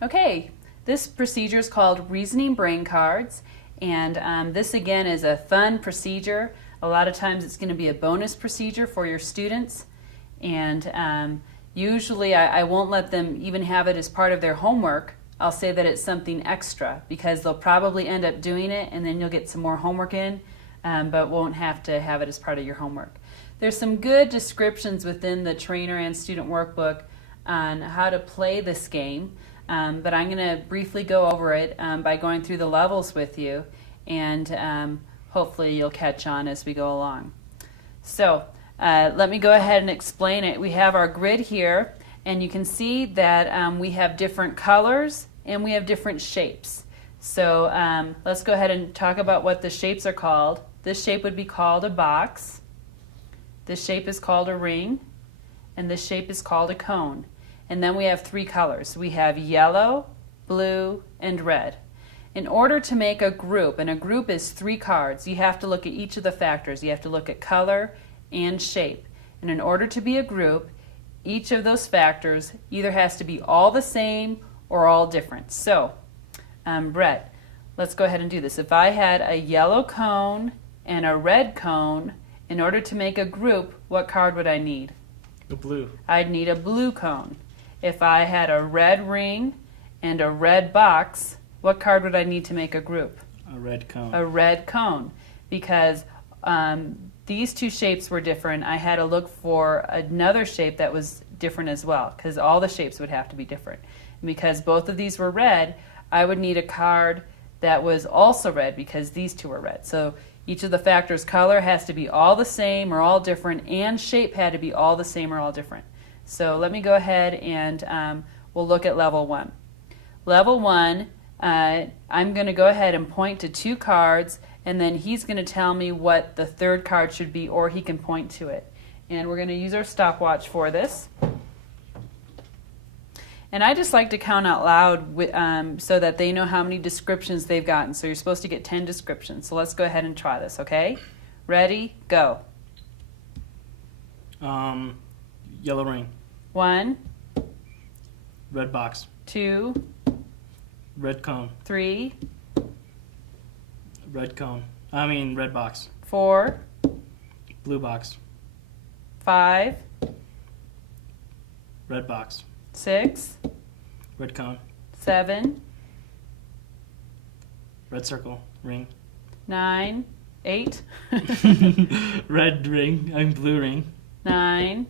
Okay, this procedure is called reasoning brain cards, and this again is a fun procedure. A lot of times it's going to be a bonus procedure for your students, and usually I won't let them even have it as part of their homework. I'll say that it's something extra because they'll probably end up doing it and then you'll get some more homework in, but won't have to have it as part of your homework. There's some good descriptions within the trainer and student workbook on how to play this game. But I'm going to briefly go over it by going through the levels with you, and hopefully you'll catch on as we go along. So let me go ahead and explain it. We have our grid here, and you can see that we have different colors and we have different shapes. So let's go ahead and talk about what the shapes are called. This shape would be called a box. This shape is called a ring, and this shape is called a cone. And then we have three colors. We have yellow, blue, and red. In order to make a group, and a group is 3 cards, you have to look at each of the factors. You have to look at color and shape. And in order to be a group, each of those factors either has to be all the same or all different. So, Brett, let's go ahead and do this. If I had a yellow cone and a red cone, in order to make a group, what card would I need? A blue. I'd need a blue cone. If I had a red ring and a red box, what card would I need to make a group? A red cone. A red cone. Because these two shapes were different, I had to look for another shape that was different as well, because all the shapes would have to be different. And because both of these were red, I would need a card that was also red because these two were red. So each of the factors, color has to be all the same or all different, and shape had to be all the same or all different. So let me go ahead and we'll look at level 1. Level 1, I'm going to go ahead and point to 2 cards, and then he's going to tell me what the third card should be, or he can point to it. And we're going to use our stopwatch for this. And I just like to count out loud so that they know how many descriptions they've gotten. So you're supposed to get 10 descriptions. So let's go ahead and try this, okay? Ready? Go. Yellow ring. 1, Red box. 2, Red cone. 3, Red box. 4, Blue box. 5, Red box. 6, Red cone. 7, Red circle. Ring. 9, 8, Red ring. Blue ring. 9,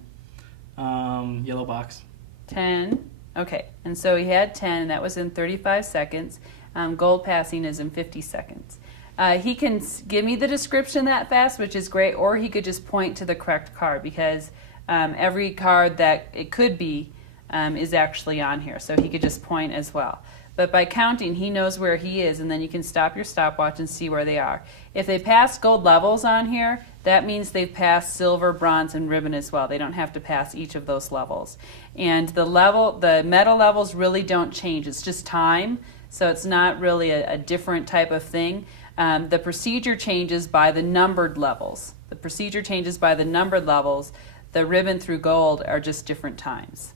Yellow box. 10. Okay, and so he had 10. That was in 35 seconds. Gold passing is in 50 seconds. He can give me the description that fast, which is great, or he could just point to the correct card because every card that it could be is actually on here. So he could just point as well. But by counting, he knows where he is, and then you can stop your stopwatch and see where they are. If they pass gold levels on here, that means they've passed silver, bronze, and ribbon as well. They don't have to pass each of those levels. And the medal levels really don't change. It's just time, so it's not really a different type of thing. The procedure changes by the numbered levels. The procedure changes by the numbered levels. The ribbon through gold are just different times.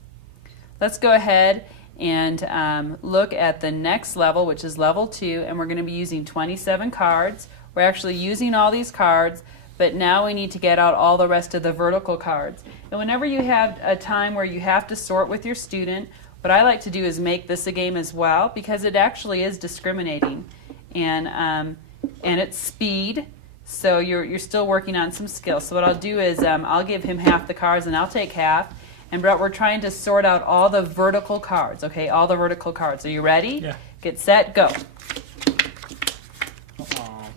Let's go ahead and look at the next level, which is level 2, and we're going to be using 27 cards. We're actually using all these cards, but now we need to get out all the rest of the vertical cards. And whenever you have a time where you have to sort with your student, what I like to do is make this a game as well, because it actually is discriminating, and it's speed, so you're still working on some skills. So what I'll do is I'll give him half the cards, and I'll take half. And Brett, we're trying to sort out all the vertical cards, okay? All the vertical cards. Are you ready? Yeah. Get set, go. Oh,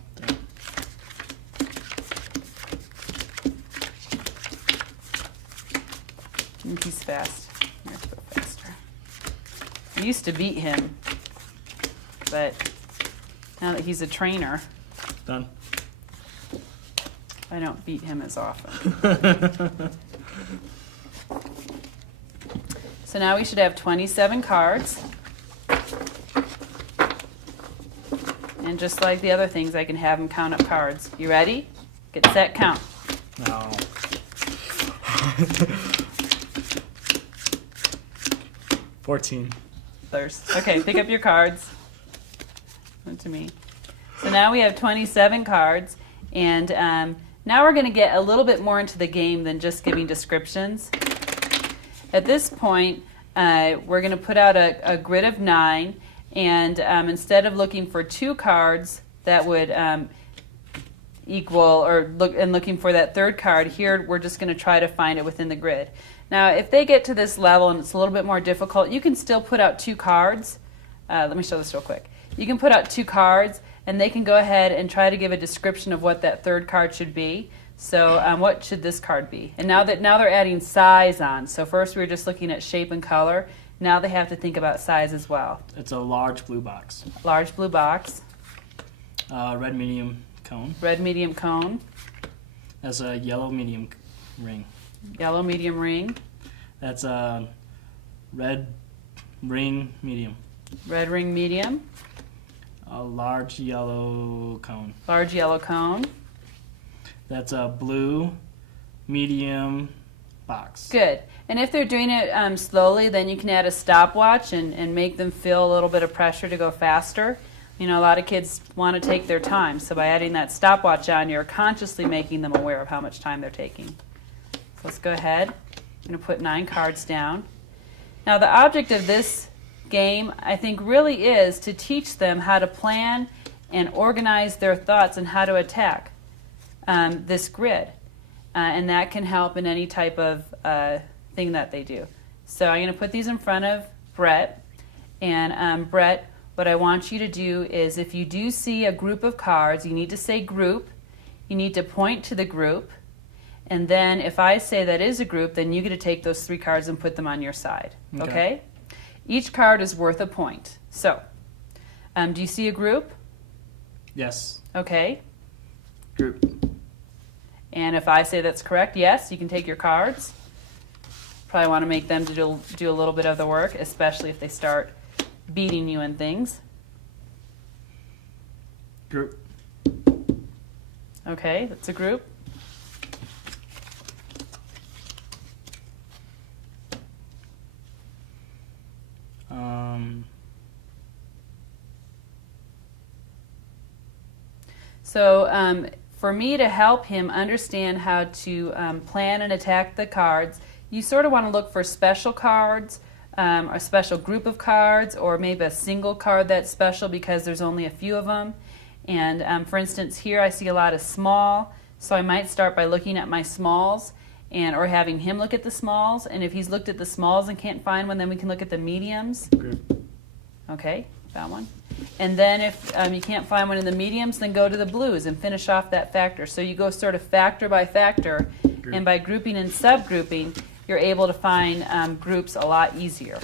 He's fast. You have to go faster. I used to beat him, but now that he's a trainer, done. I don't beat him as often. So now we should have 27 cards. And just like the other things, I can have him count up cards. You ready? Get set, count. No. 14. thirst. Okay, pick up your cards. Come to me. So now we have 27 cards, and now we're going to get a little bit more into the game than just giving descriptions. At this point, we're going to put out a grid of 9, and instead of looking for 2 cards that would equal or looking for that third card, here we're just going to try to find it within the grid. Now, if they get to this level and it's a little bit more difficult, you can still put out 2 cards. Let me show this real quick. You can put out 2 cards, and they can go ahead and try to give a description of what that third card should be. So what should this card be? And now they're adding size on. So first we were just looking at shape and color. Now they have to think about size as well. It's a large blue box. Large blue box. Red medium cone. Red medium cone. That's a yellow medium ring. Yellow medium ring. That's a red ring medium. Red ring medium. A large yellow cone. Large yellow cone. That's a blue medium box. Good. And if they're doing it slowly, then you can add a stopwatch and make them feel a little bit of pressure to go faster. You know, a lot of kids want to take their time. So by adding that stopwatch on, you're consciously making them aware of how much time they're taking. So let's go ahead. I'm going to put 9 cards down. Now the object of this game, I think, really is to teach them how to plan and organize their thoughts and how to attack this grid. And that can help in any type of thing that they do. So I'm going to put these in front of Brett. And Brett, what I want you to do is, if you do see a group of cards, you need to say group. You need to point to the group. And then if I say that is a group, then you get to take those 3 cards and put them on your side. Okay? Each card is worth a point. So, do you see a group? Yes. Okay. Group. And if I say that's correct, yes, you can take your cards. Probably want to make them do a little bit of the work, especially if they start beating you and things. Group. Okay, that's a group. So for me to help him understand how to plan and attack the cards, you sort of want to look for special cards, a special group of cards, or maybe a single card that's special because there's only a few of them. And for instance, here I see a lot of small, so I might start by looking at my smalls or having him look at the smalls. And if he's looked at the smalls and can't find one, then we can look at the mediums. Group. Okay, found one. And then if you can't find one in the mediums, then go to the blues and finish off that factor. So you go sort of factor by factor, Group. and by grouping and subgrouping, you're able to find groups a lot easier.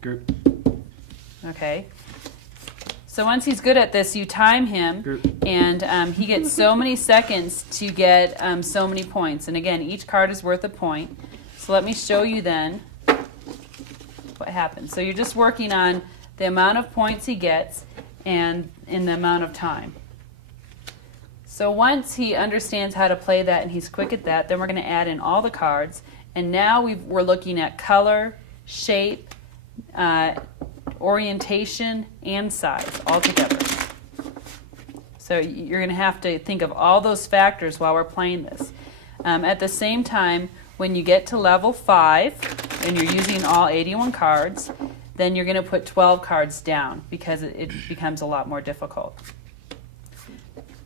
Group. Okay. So once he's good at this, you time him, Group. and he gets so many seconds to get so many points. And again, each card is worth a point. So let me show you then what happens. So you're just working on the amount of points he gets and in the amount of time. So once he understands how to play that and he's quick at that, then we're going to add in all the cards. And now we're looking at color, shape, orientation, and size all together. So you're going to have to think of all those factors while we're playing this. At the same time, when you get to level 5 and you're using all 81 cards, then you're going to put 12 cards down because it becomes a lot more difficult.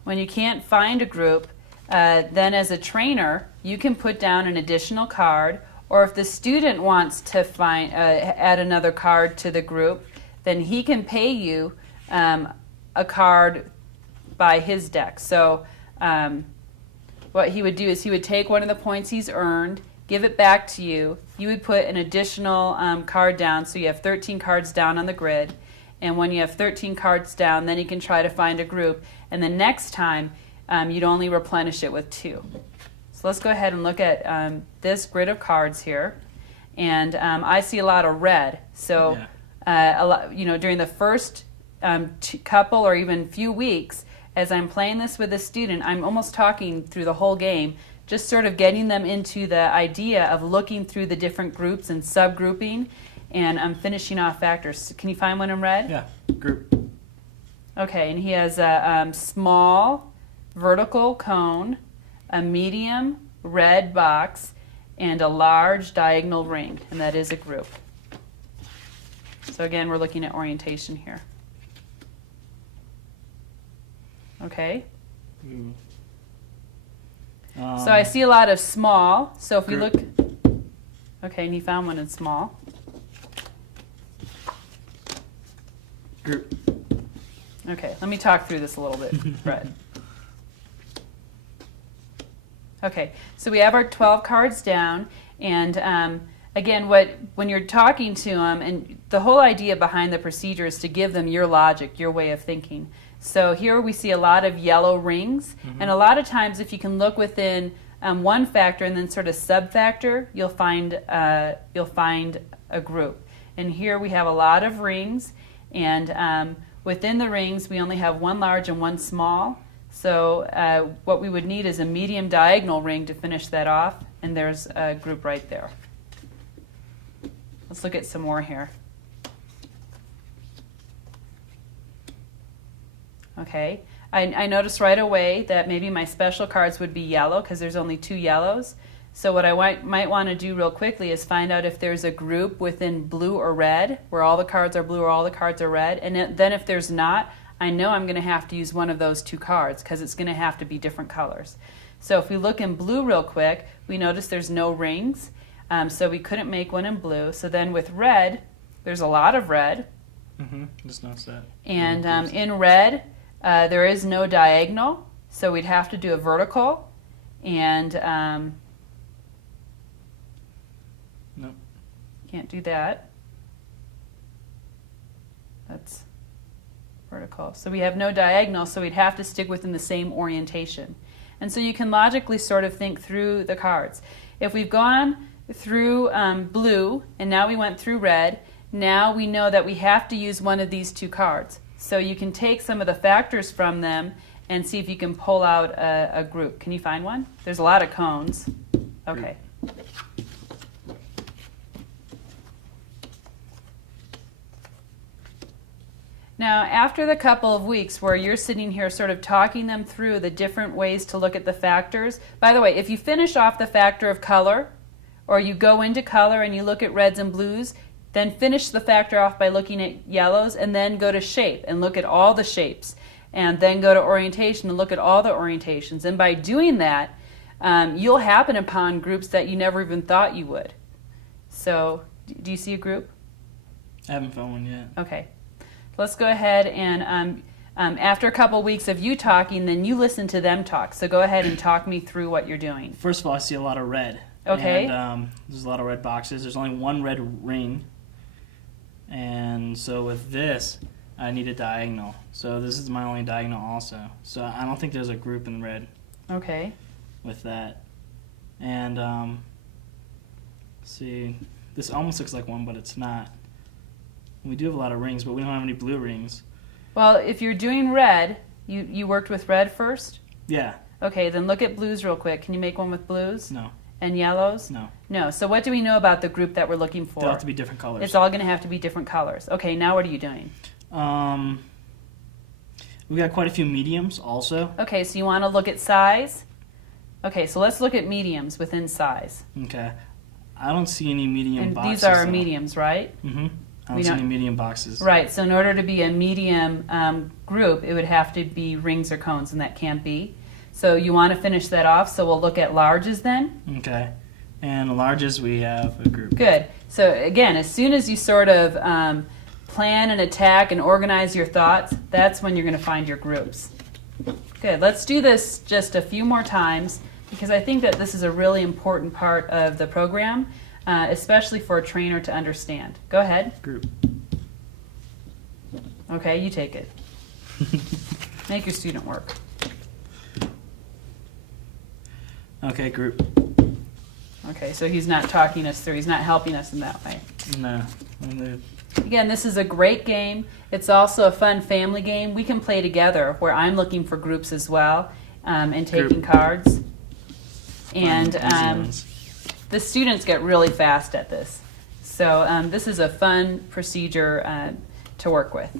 When you can't find a group, then as a trainer, you can put down an additional card, or if the student wants to add another card to the group, then he can pay you a card by his deck. So what he would do is he would take one of the points he's earned, give it back to you. You would put an additional card down, so you have 13 cards down on the grid. And when you have 13 cards down, then you can try to find a group. And the next time, you'd only replenish it with 2. So let's go ahead and look at this grid of cards here. And I see a lot of red. So during the first couple or even few weeks, as I'm playing this with a student, I'm almost talking through the whole game, just sort of getting them into the idea of looking through the different groups and subgrouping. and I'm finishing off factors. Can you find one in red? Yeah. Group. Okay, and he has a small vertical cone, a medium red box, and a large diagonal ring, and that is a group. So again, we're looking at orientation here. Okay. Ooh. So I see a lot of small. So if we Group. look, okay, and he found one in small. Group. Okay, let me talk through this a little bit, Brett. Okay, so we have our 12 cards down, and again, when you're talking to them, and the whole idea behind the procedure is to give them your logic, your way of thinking. So here we see a lot of yellow rings, and a lot of times if you can look within one factor and then sort of sub-factor, you'll find a group. And here we have a lot of rings, and within the rings we only have one large and one small. So what we would need is a medium diagonal ring to finish that off, and there's a group right there. Let's look at some more here. Okay, I noticed right away that maybe my special cards would be yellow because there's only 2 yellows. So what I might want to do real quickly is find out if there's a group within blue or red, where all the cards are blue or all the cards are red. And then if there's not, I know I'm going to have to use one of those 2 cards because it's going to have to be different colors. So if we look in blue real quick, we notice there's no rings. So we couldn't make one in blue. So then with red, there's a lot of red. Just notice that. And in red, there is no diagonal, so we'd have to do a vertical. And Nope. can't do that. That's vertical. So we have no diagonal, so we'd have to stick within the same orientation. And so you can logically sort of think through the cards. If we've gone through blue, and now we went through red, now we know that we have to use one of these 2 cards. So you can take some of the factors from them and see if you can pull out a group. Can you find one? There's a lot of cones. Okay. Now, after the couple of weeks where you're sitting here sort of talking them through the different ways to look at the factors, by the way, if you finish off the factor of color, or you go into color and you look at reds and blues, then finish the factor off by looking at yellows, and then go to shape and look at all the shapes, and then go to orientation and look at all the orientations. And by doing that, you'll happen upon groups that you never even thought you would. So, do you see a group? I haven't found one yet. Okay. Let's go ahead and after a couple weeks of you talking, then you listen to them talk. So go ahead and talk me through what you're doing. First of all, I see a lot of red. Okay. And there's a lot of red boxes. There's only one red ring. And so with this, I need a diagonal. So this is my only diagonal also. So I don't think there's a group in red Okay. with that. And see, this almost looks like one, but it's not. We do have a lot of rings, but we don't have any blue rings. Well, if you're doing red, you worked with red first? Yeah. Okay, then look at blues real quick. Can you make one with blues? No. And yellows? No. No. So what do we know about the group that we're looking for? They'll have to be different colors. It's all going to have to be different colors. Okay, now what are you doing? We got quite a few mediums also. Okay, so you want to look at size? Okay, so let's look at mediums within size. Okay. I don't see any medium And boxes. these are though. mediums, right? I don't see any medium boxes. Right, so in order to be a medium group, it would have to be rings or cones, and that can't be. So you want to finish that off, so we'll look at larges then. Okay. And the largest, we have a group. Good. So again, as soon as you sort of plan and attack and organize your thoughts, that's when you're going to find your groups. Good. Let's do this just a few more times, because I think that this is a really important part of the program, especially for a trainer to understand. Go ahead. Group. Okay, you take it. Make your student work. Okay, group. Okay, so he's not talking us through. He's not helping us in that way. No. Again, this is a great game. It's also a fun family game. We can play together where I'm looking for groups as well and taking cards. And the students get really fast at this. So this is a fun procedure to work with.